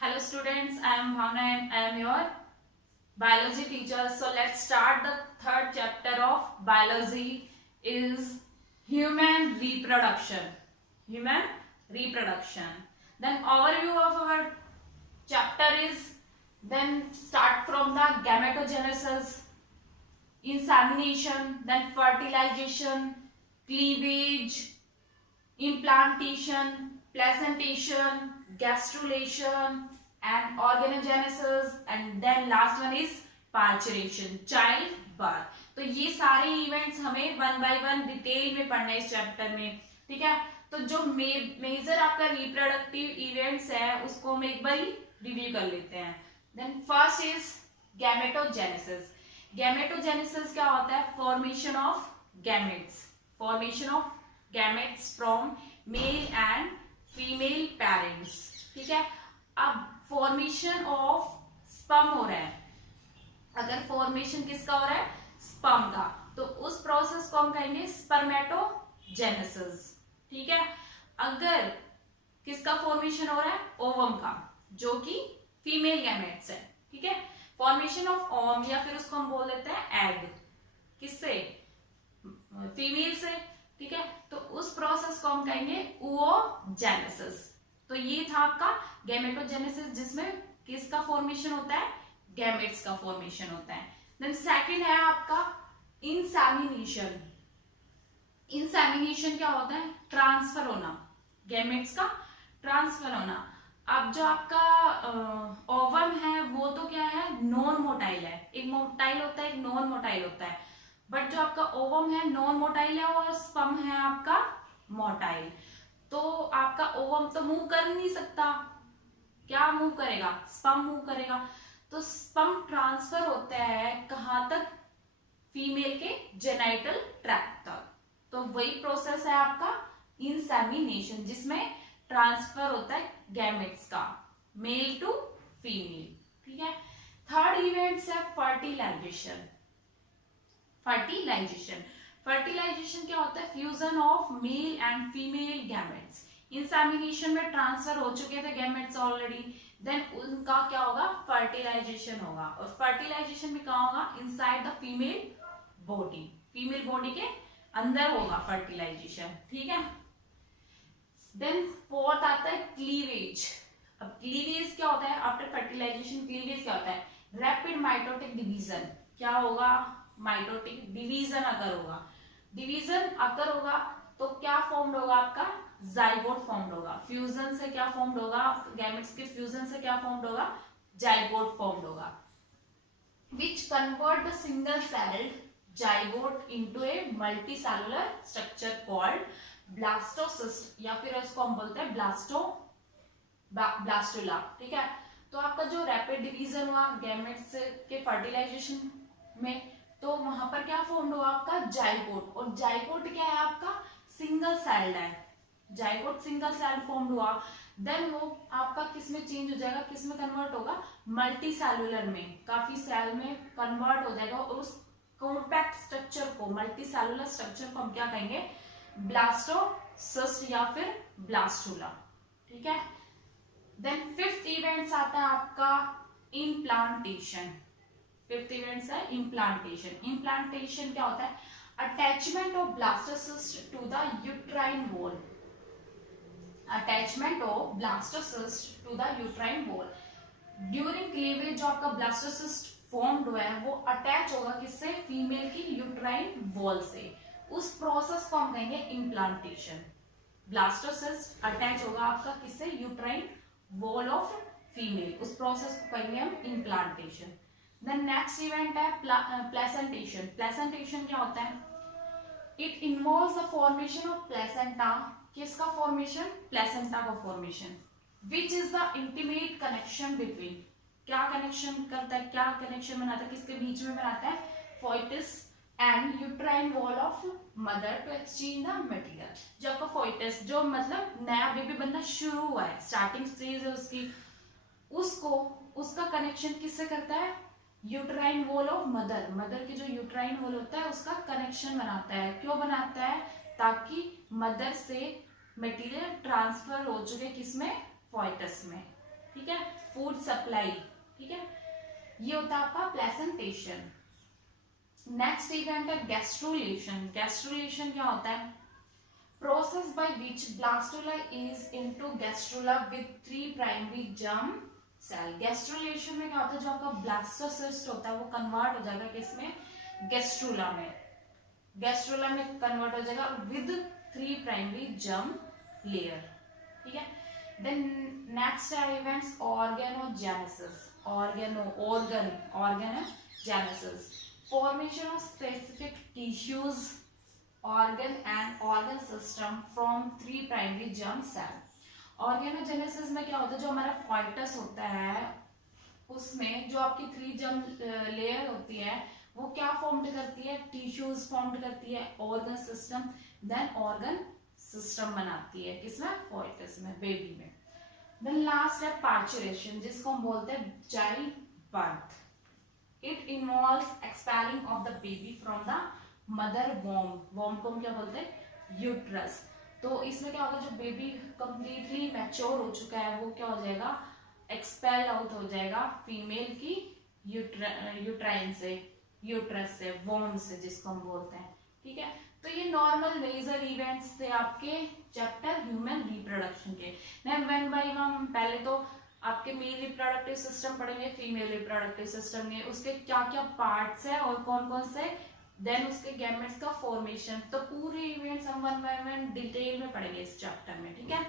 Hello students, I am Bhavna and I am your biology teacher. So let's start the third chapter of biology is human reproduction. Human reproduction. Then overview of our chapter is then start from the gametogenesis, insemination, then fertilization, cleavage, implantation, placentation, gastrulation and organogenesis and then last one is parturition, child birth. तो ये सारे events हमें one by one detail में पढ़ना है इस chapter में, ठीक है। तो जो मेजर आपका रिप्रोडक्टिव इवेंट्स है उसको हम एक बार रिव्यू कर लेते हैं। Then first is gametogenesis. Gametogenesis क्या होता है? Formation of gametes, formation of gametes from male and female parents, ठीक है। अब फॉर्मेशन ऑफ स्पर्म हो रहा है, अगर फॉर्मेशन किसका हो रहा है? स्पर्म का, तो उस प्रोसेस को हम कहेंगे स्पर्मेटोजेनेसिस, ठीक है। अगर किसका फॉर्मेशन हो रहा है? ओवम का, जो कि फीमेल गैमेट्स है, ठीक है। फॉर्मेशन ऑफ ओवम या फिर उसको हम बोल देते हैं एग, किससे? फीमेल से, ठीक है। तो उस प्रोसेस को हम कहेंगे oogenesis। तो ये था आपका गैमेटोजेनेसिस जिसमें किसका फॉर्मेशन होता है? गैमेट्स का फॉर्मेशन होता है। देन सेकंड है आपका इंसेमिनेशन। इंसेमिनेशन क्या होता है? ट्रांसफर होना, गैमेट्स का ट्रांसफर होना। अब जो आपका ओवम है वो तो क्या है? नॉन मोटाइल है, एक मोटाइल होता है एक नॉन मोटाइल होता है, बट जो आपका ओवम है नॉन मोटाइल है और स्पर्म है आपका मोटाइल। तो आपका ओवम तो मूव कर नहीं सकता, क्या मूव करेगा? स्पर्म मूव करेगा। तो स्पर्म ट्रांसफर होता है कहां तक? फीमेल के जेनाइटल ट्रैक्ट तक। तो वही प्रोसेस है आपका इंसेमिनेशन जिसमें ट्रांसफर होता है गैमेट्स का मेल टू फीमेल, ठीक है। थर्ड इवेंट्स है फर्टिलाइजेशन। फर्टिलाइजेशन, फर्टिलाइजेशन क्या होता है? Fusion of male and female gametes. Insemination में ट्रांसफर हो चुके थे गैमेट्स ऑलरेडी, देन उनका क्या होगा? फर्टिलाइजेशन होगा। और फर्टिलाइजेशन में कहाँ होगा? Inside the female body, female body के अंदर होगा फर्टिलाइजेशन, ठीक है। देन फोर्थ आता है क्लीवेज। अब क्लीवेज क्या होता है? आफ्टर फर्टिलाइजेशन क्लीवेज क्या होता है? Rapid mitotic division. क्या होगा? माइटोटिक डिवीजन अगर होगा, डिवीजन अगर होगा तो क्या फॉर्म्ड होगा? आपका जाइगोट फॉर्म्ड होगा। फ्यूजन से क्या फॉर्म्ड होगा? गैमेट्स के फ्यूजन से क्या फॉर्म्ड होगा? जाइगोट फॉर्म्ड होगा, which convert the single celled zygote into A multicellular structure called blastocyst, या फिर इसको हम बोलते हैं ब्लास्टुला, ठीक है। तो आपका जो रैपिड डिवीजन हुआ गैमेट्स के फर्टिलाइजेशन में, तो वहां पर क्या फॉर्म हुआ? आपका जाइगोट। और जाइगोट क्या है? आपका सिंगल सेल्ड है, जाइगोट सिंगल सेल फॉर्म हुआ। देन वो आपका किस में चेंज हो जाएगा? किस में कन्वर्ट होगा? मल्टी सेलुलर में, काफी सेल में कन्वर्ट हो जाएगा। और उस कॉम्पैक्ट स्ट्रक्चर को, मल्टी सेलुलर स्ट्रक्चर को हम क्या कहेंगे? ब्लास्टोसिस्ट या फिर ब्लास्टुला, ठीक है। देन फिफ्थ इवेंट्स आता है आपका इम्प्लांटेशन। फिफ्थ इवेंट्स है इम्प्लांटेशन। इम्प्लांटेशन क्या होता है? Attachment of blastocyst to the uterine wall, attachment of blastocyst to the uterine wall. During cleavage जो आपका ब्लास्टोसिस्ट फॉर्म्ड हुआ है वो अटैच होगा किससे? फीमेल की यूट्राइन वॉल से। उस प्रोसेस को हम कहेंगे इम्प्लांटेशन। ब्लास्टोसिस्ट अटैच होगा आपका किससे? यूट्राइन वॉल ऑफ फीमेल, उस प्रोसेस को कहेंगे हम इम्प्लांटेशन। देन नेक्स्ट इवेंट है प्लेसेंटेशन। प्लेसेंटेशन क्या होता है? It involves the formation of placenta. किसका फॉर्मेशन? प्लेसेंटा का formation, which is the intimate connection between, क्या कनेक्शन करता है? क्या कनेक्शन बनाता है? किसके बीच में बनाता है? Foetus and uterine wall of mother to exchange the material. जो आपका फोइटिस, जो मतलब नया बेबी बनना शुरू हुआ है, स्टार्टिंग स्टेज है उसकी, उसको, उसका कनेक्शन किससे करता है? Uterine wall of mother, mother की जो यूट्राइन वॉल होता है उसका कनेक्शन बनाता है। क्यों बनाता है? ताकि मदर से मटेरियल ट्रांसफर हो चुके किसमें? फोइटस में, ठीक है, फूड सप्लाई, ठीक है, ये होता है आपका प्लेसेंटेशन। नेक्स्ट इवेंट है गैस्ट्रुलेशन। गैस्ट्रुलेशन क्या होता है? Process by which blastula is into gastrula with 3 primary germ cell. Gastrulation में क्या होता है, जो आपका ब्लास्टोसिस्ट होता है वो कन्वर्ट हो जाएगा किसमें? गैस्ट्रुला में। गैस्ट्रुला में कन्वर्ट हो जाएगा विद 3 प्राइमरी जर्म लेयर, ठीक है। देन नेक्स्ट है events organogenesis. Organogenesis, formation of specific tissues, organ and organ system from 3 primary germ cell। Organogenesis में क्या होता है, जो हमारा फाइटस होता है उसमें जो आपकी 3 जर्म लेयर होती है वो क्या फॉर्म करती है? टिश्यूज फॉर्म करती है, organ system, then organ system बनाती है किसमें? फाइटस में, बेबी में। देन लास्ट है पार्चुरेशन, जिसको हम बोलते हैं child birth. It involves expelling of the baby from the mother वॉर्म। वॉर्म को हम क्या बोलते हैं? यूट्रस। तो इसमें क्या होगा, जो बेबी कंप्लीटली मैच्योर हो चुका है वो क्या हो जाएगा? एक्सपेल आउट हो जाएगा फीमेल की यूट्राइन से, यूट्रस से, वॉर्म से जिसको हम बोलते हैं, ठीक है। तो ये नॉर्मल मेजर इवेंट्स थे आपके चैप्टर ह्यूमन रिप्रोडक्शन के। देन वन बाय वन पहले तो आपके मेल रिप्रोडक्टिव सिस्टम पढ़ेंगे, फीमेल रिप्रोडक्टिव सिस्टम में उसके क्या क्या पार्ट्स है और कौन कौन से, देन उसके गैमेट्स का फॉर्मेशन। तो पूरे इवेंट्स हम वन बाय वन डिटेल में पढ़ेंगे इस चैप्टर में, ठीक है।